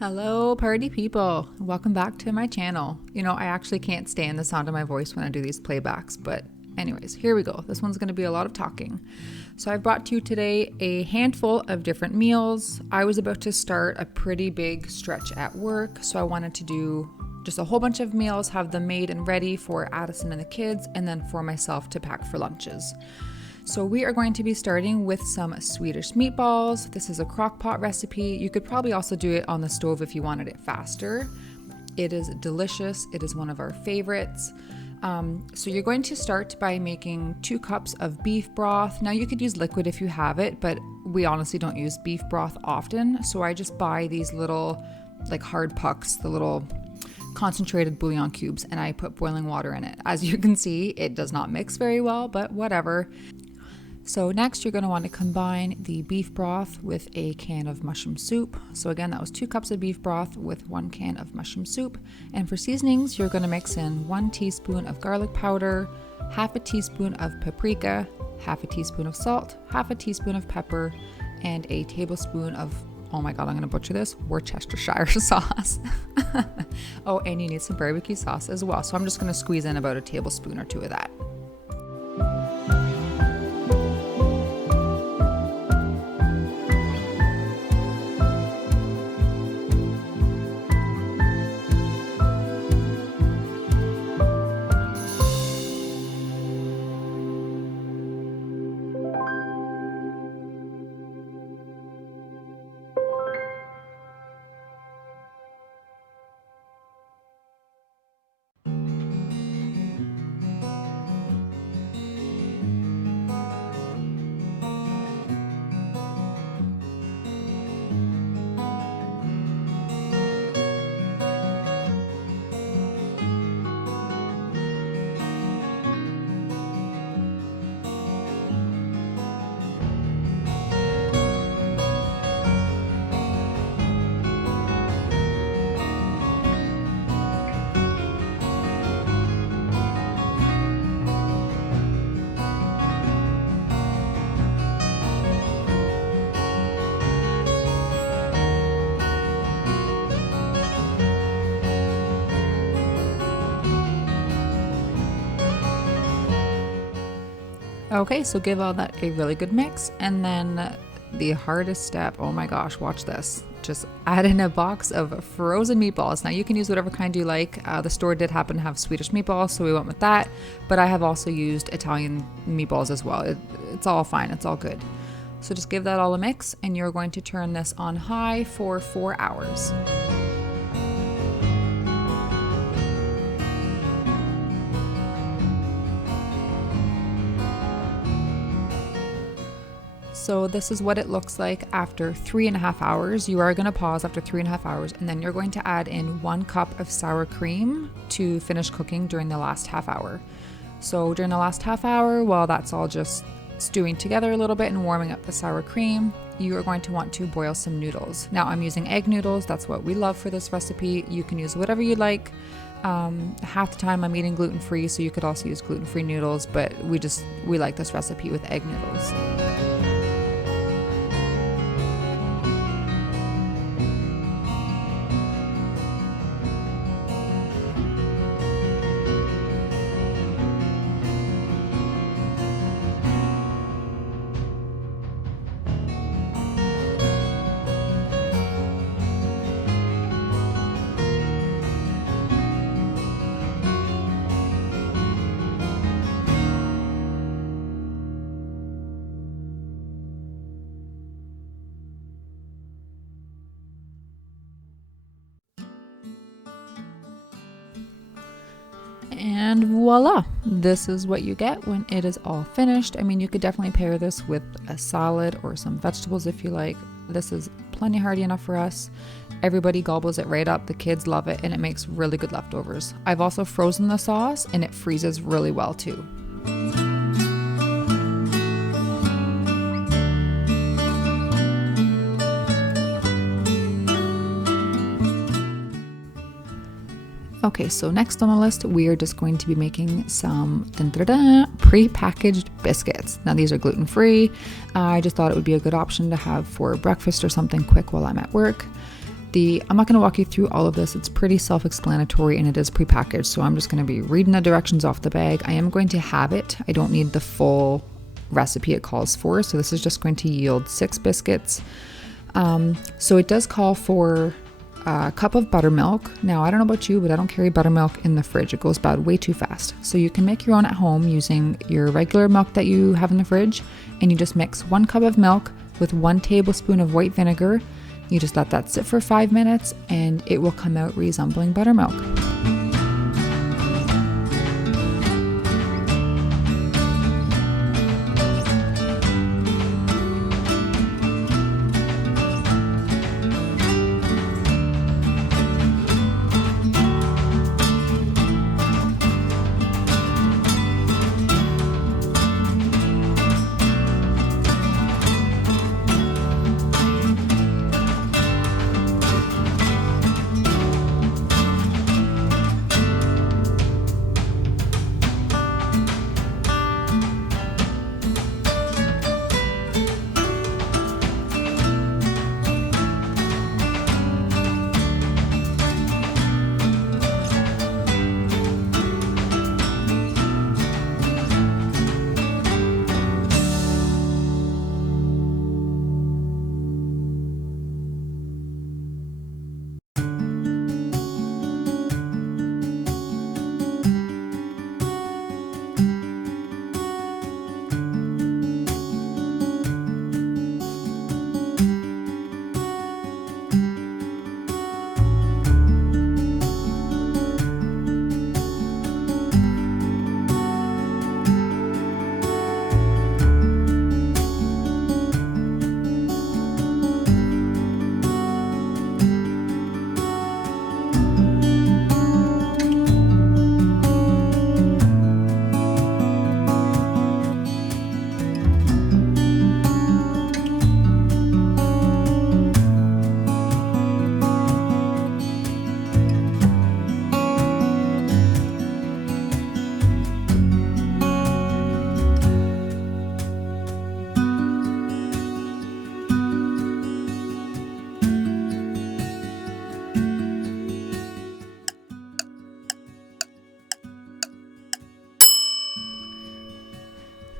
Hello party people, welcome back to my channel. I actually can't stand the sound of my voice when I do these playbacks, but anyways, here we go. This one's going to be a lot of talking. So I brought to you today a handful of different meals. I was about to start a pretty big stretch at work, so I wanted to do just a whole bunch of meals, have them made and ready for Addison and the kids, and then for myself to pack for lunches. So we are going to be starting with some Swedish meatballs. This is a crock pot recipe. You could probably also do it on the stove if you wanted it faster. It is delicious. It is one of our favorites. So you're going to start by making 2 cups of beef broth. Now you could use liquid if you have it, but we honestly don't use beef broth often. So I just buy these little hard pucks, the little concentrated bouillon cubes, and I put boiling water in it. As you can see, it does not mix very well, but whatever. So next you're going to want to combine the beef broth with a can of mushroom soup. So again, that was 2 cups of beef broth with 1 can of mushroom soup. And for seasonings, you're going to mix in 1 teaspoon of garlic powder, half a teaspoon of paprika, half a teaspoon of salt, half a teaspoon of pepper, and a tablespoon of, oh my God, I'm going to butcher this, Worcestershire sauce. Oh, and you need some barbecue sauce as well. So I'm just going to squeeze in about a tablespoon or 2 of that. Okay, so give all that a really good mix, and then the hardest step, oh my gosh, watch this. Just add in a box of frozen meatballs. Now you can use whatever kind you like. The store did happen to have Swedish meatballs, so we went with that, but I have also used Italian meatballs as well. It's all fine, it's all good. So just give that all a mix, and you're going to turn this on high for 4 hours. So this is what it looks like after 3.5 hours. You are going to pause after 3.5 hours, and then you're going to add in 1 cup of sour cream to finish cooking during the last half hour. So during the last half hour, while that's all just stewing together a little bit and warming up the sour cream, you are going to want to boil some noodles. Now I'm using egg noodles. That's what we love for this recipe. You can use whatever you like. Half the time I'm eating gluten-free, so you could also use gluten-free noodles, but we like this recipe with egg noodles. And voila, this is what you get when it is all finished. I mean, you could definitely pair this with a salad or some vegetables if you like. This is plenty hearty enough for us. Everybody gobbles it right up. The kids love it, and it makes really good leftovers. I've also frozen the sauce, and it freezes really well too. Okay, so next on the list, we are just going to be making some pre-packaged biscuits. Now these are gluten-free. I just thought it would be a good option to have for breakfast or something quick while I'm at work. I'm not going to walk you through all of this. It's pretty self-explanatory and it is prepackaged. So I'm just going to be reading the directions off the bag. I am going to have it. I don't need the full recipe it calls for. So this is just going to yield 6 biscuits. So it does call for a cup of buttermilk. Now, I don't know about you, but I don't carry buttermilk in the fridge. It goes bad way too fast. So you can make your own at home using your regular milk that you have in the fridge. And you just mix 1 cup of milk with 1 tablespoon of white vinegar. You just let that sit for 5 minutes and it will come out resembling buttermilk.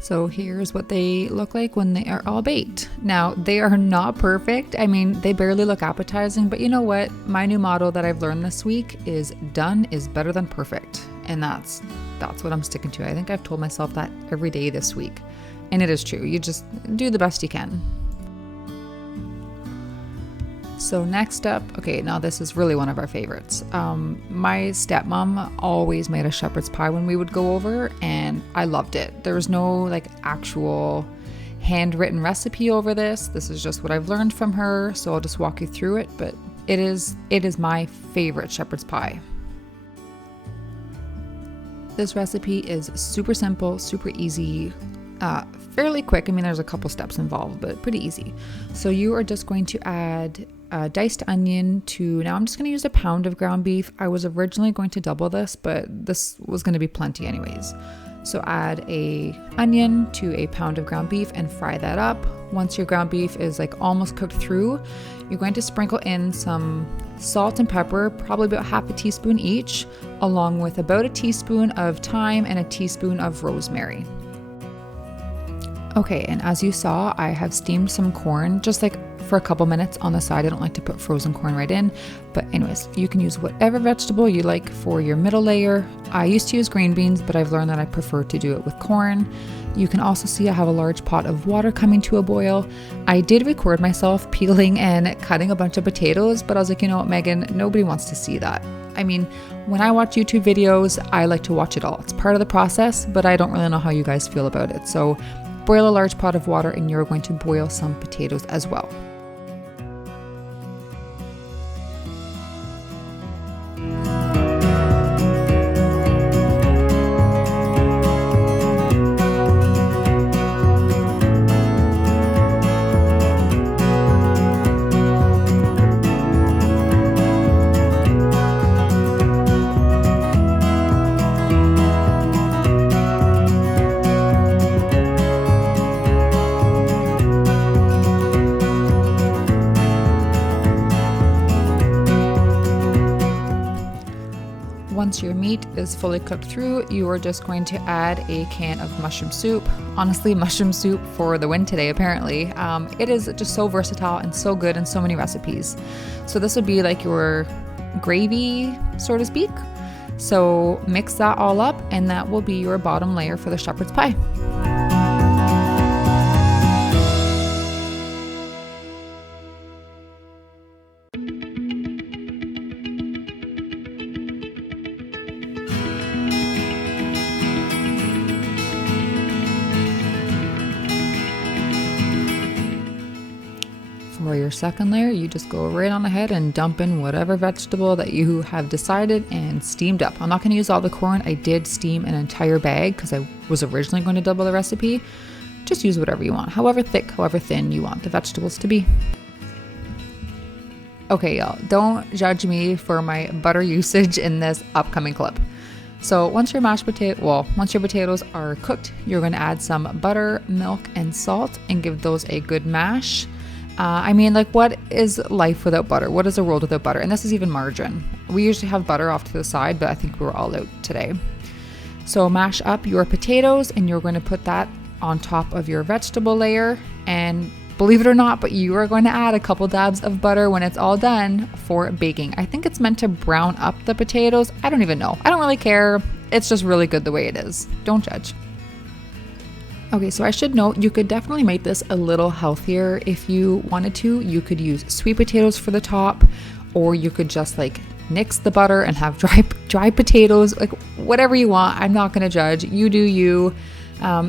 So here's what they look like when they are all baked. Now, they are not perfect. I mean, they barely look appetizing, but you know what? My new motto that I've learned this week is done is better than perfect. And that's what I'm sticking to. I think I've told myself that every day this week. And it is true. You just do the best you can. So next up, okay, now this is really one of our favorites. My stepmom always made a shepherd's pie when we would go over, and I loved it. There was no like actual handwritten recipe over this. This is just what I've learned from her, so I'll just walk you through it, but it is my favorite shepherd's pie. This recipe is super simple, super easy, fairly quick. I mean, there's a couple steps involved, but pretty easy. So you are just going to add diced onion to, now I'm just going to use a pound of ground beef. I was originally going to double this, but this was going to be plenty anyways. So add a onion to a pound of ground beef and fry that up. Once your ground beef is like almost cooked through, you're going to sprinkle in some salt and pepper, probably about half a teaspoon each, along with about a teaspoon of thyme and a teaspoon of rosemary. Okay, and as you saw, I have steamed some corn just like for a couple minutes on the side. I don't like to put frozen corn right in, but anyways, you can use whatever vegetable you like for your middle layer. I used to use green beans, but I've learned that I prefer to do it with corn. You can also see I have a large pot of water coming to a boil. I did record myself peeling and cutting a bunch of potatoes, but I was like, you know what, Megan, nobody wants to see that. I mean, when I watch YouTube videos, I like to watch it all. It's part of the process, but I don't really know how you guys feel about it. So boil a large pot of water and you're going to boil some potatoes as well. once your meat is fully cooked through, you are just going to add a can of mushroom soup. Honestly, mushroom soup for the win today, apparently. It is just so versatile and so good in so many recipes. So this would be like your gravy, so to speak. So mix that all up, and that will be your bottom layer for the shepherd's pie. For your second layer, you just go right on ahead and dump in whatever vegetable that you have decided and steamed up. I'm not going to use all the corn. I did steam an entire bag because I was originally going to double the recipe. Just use whatever you want, however thick, however thin you want the vegetables to be. Okay, y'all, don't judge me for my butter usage in this upcoming clip. So once your potatoes are cooked, you're going to add some butter, milk, and salt and give those a good mash. What is life without butter? What is a world without butter? And this is even margarine. We usually have butter off to the side, but I think we're all out today. So mash up your potatoes, and you're going to put that on top of your vegetable layer. And believe it or not, but you are going to add a couple dabs of butter when it's all done for baking. I think it's meant to brown up the potatoes. I don't even know. I don't really care. It's just really good the way it is. Don't judge. Okay, so I should note, you could definitely make this a little healthier if you wanted to. You could use sweet potatoes for the top, or you could just like nix the butter and have dry potatoes, like whatever you want. I'm not gonna judge. You do you.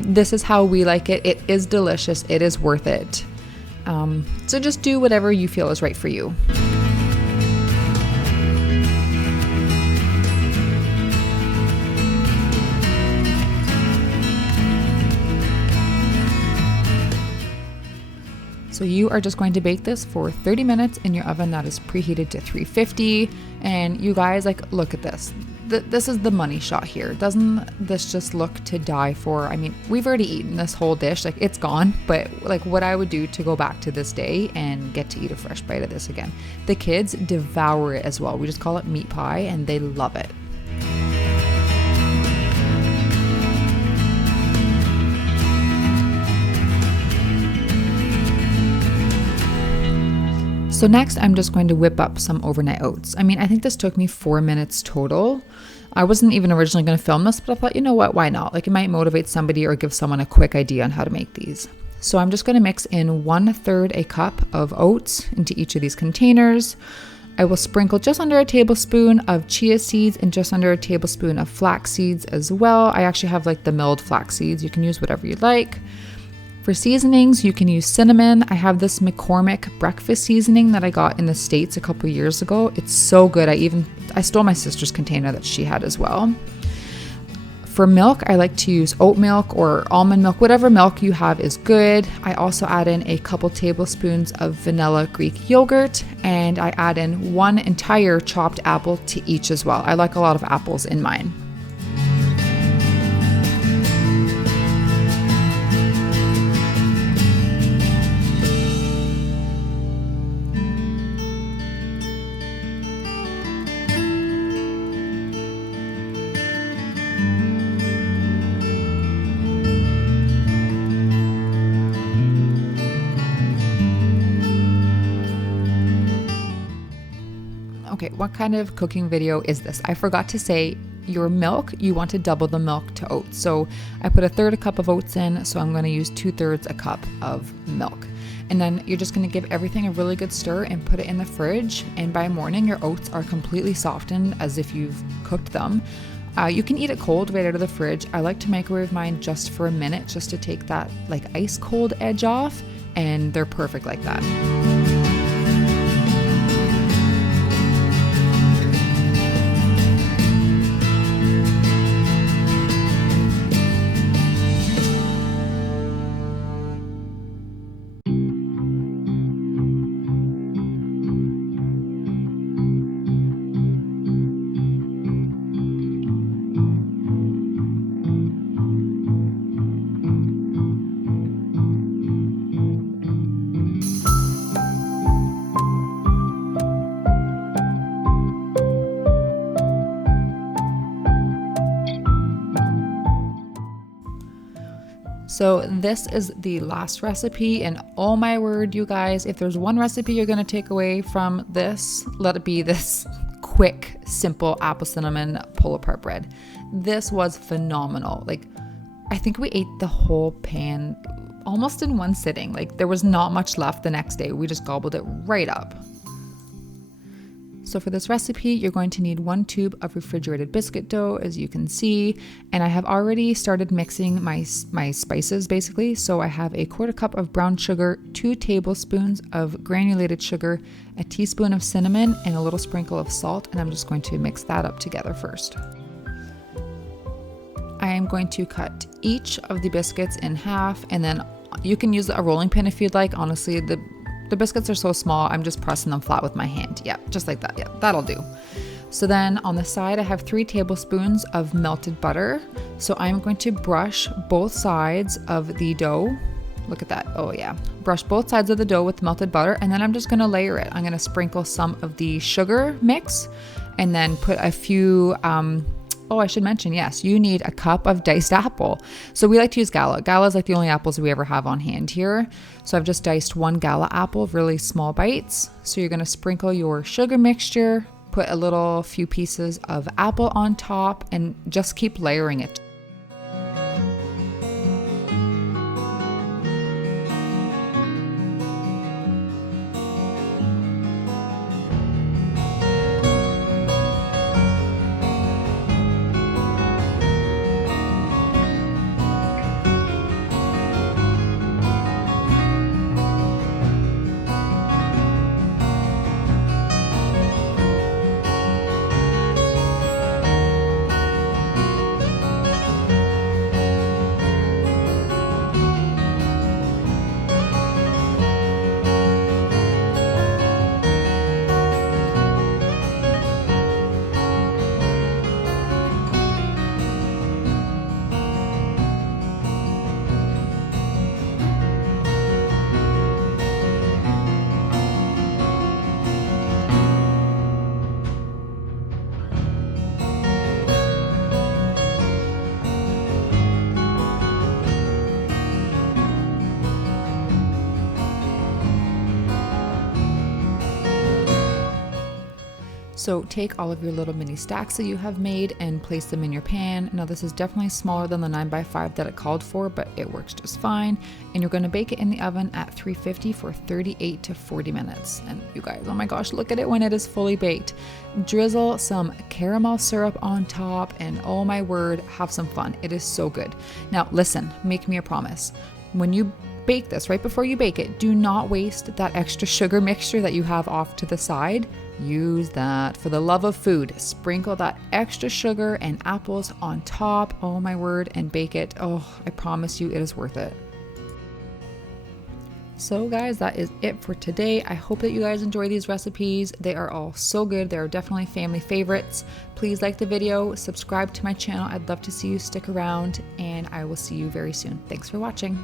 This is how we like it. It is delicious. It is worth it. So just do whatever you feel is right for you. So you are just going to bake this for 30 minutes in your oven that is preheated to 350. And you guys, like, look at this. This is the money shot here. Doesn't this just look to die for? I mean, we've already eaten this whole dish. Like, it's gone. But like what I would do to go back to this day and get to eat a fresh bite of this again. The kids devour it as well. We just call it meat pie and they love it. So next, I'm just going to whip up some overnight oats. I mean, I think this took me 4 minutes total. I wasn't even originally going to film this, but I thought, you know what, why not? Like, it might motivate somebody or give someone a quick idea on how to make these. So I'm just going to mix in 1/3 a cup of oats into each of these containers. I will sprinkle just under a tablespoon of chia seeds and just under a tablespoon of flax seeds as well. I actually have like the milled flax seeds. You can use whatever you like. For seasonings, you can use cinnamon. I have this McCormick breakfast seasoning that I got in the States a couple years ago. It's so good. I stole my sister's container that she had as well. For milk, I like to use oat milk or almond milk. Whatever milk you have is good. I also add in a couple tablespoons of vanilla Greek yogurt, and I add in 1 entire chopped apple to each as well. I like a lot of apples in mine. Okay, what kind of cooking video is this? I forgot to say, your milk, you want to double the milk to oats. So I put 1/3 a cup of oats in, so I'm going to use 2/3 a cup of milk. And then you're just going to give everything a really good stir and put it in the fridge. And by morning, your oats are completely softened as if you've cooked them. You can eat it cold right out of the fridge. I like to microwave mine just for a minute, just to take that like ice cold edge off, and they're perfect like that. So this is the last recipe, and oh my word, you guys, if there's one recipe you're gonna take away from this, let it be this quick, simple apple cinnamon pull apart bread. This was phenomenal. Like, I think we ate the whole pan almost in one sitting. Like, there was not much left the next day. We just gobbled it right up. So for this recipe, you're going to need 1 tube of refrigerated biscuit dough, as you can see, and I have already started mixing my spices basically. So I have a 1/4 cup of brown sugar, 2 tablespoons of granulated sugar, a teaspoon of cinnamon, and a little sprinkle of salt, and I'm just going to mix that up together first. I am going to cut each of the biscuits in half, and then you can use a rolling pin if you'd like. Honestly, the biscuits are so small, I'm just pressing them flat with my hand. Yeah, just like that. Yeah, that'll do. So then on the side, I have 3 tablespoons of melted butter. So I'm going to brush both sides of the dough. Look at that. Oh yeah. Brush both sides of the dough with melted butter, and then I'm just gonna layer it. I'm gonna sprinkle some of the sugar mix, and then put a few, oh, I should mention, yes, you need a cup of diced apple. So we like to use Gala. Gala is like the only apples we ever have on hand here. So I've just diced 1 Gala apple, really small bites. So you're gonna sprinkle your sugar mixture, put a few pieces of apple on top, and just keep layering it. So take all of your little mini stacks that you have made and place them in your pan. Now this is definitely smaller than the 9x5 that it called for, but it works just fine. And you're going to bake it in the oven at 350 for 38 to 40 minutes. And you guys, oh my gosh, look at it when it is fully baked. Drizzle some caramel syrup on top, and oh my word, have some fun. It is so good. Now listen, make me a promise. When you bake this, right before you bake it, do not waste that extra sugar mixture that you have off to the side. Use that. For the love of food, sprinkle that extra sugar and apples on top, oh my word, and bake it. Oh, I promise you it is worth it. So guys, that is it for today. I hope that you guys enjoy these recipes. They are all so good. They are definitely family favorites. Please like the video, subscribe to my channel. I'd love to see you stick around, and I will see you very soon. Thanks for watching.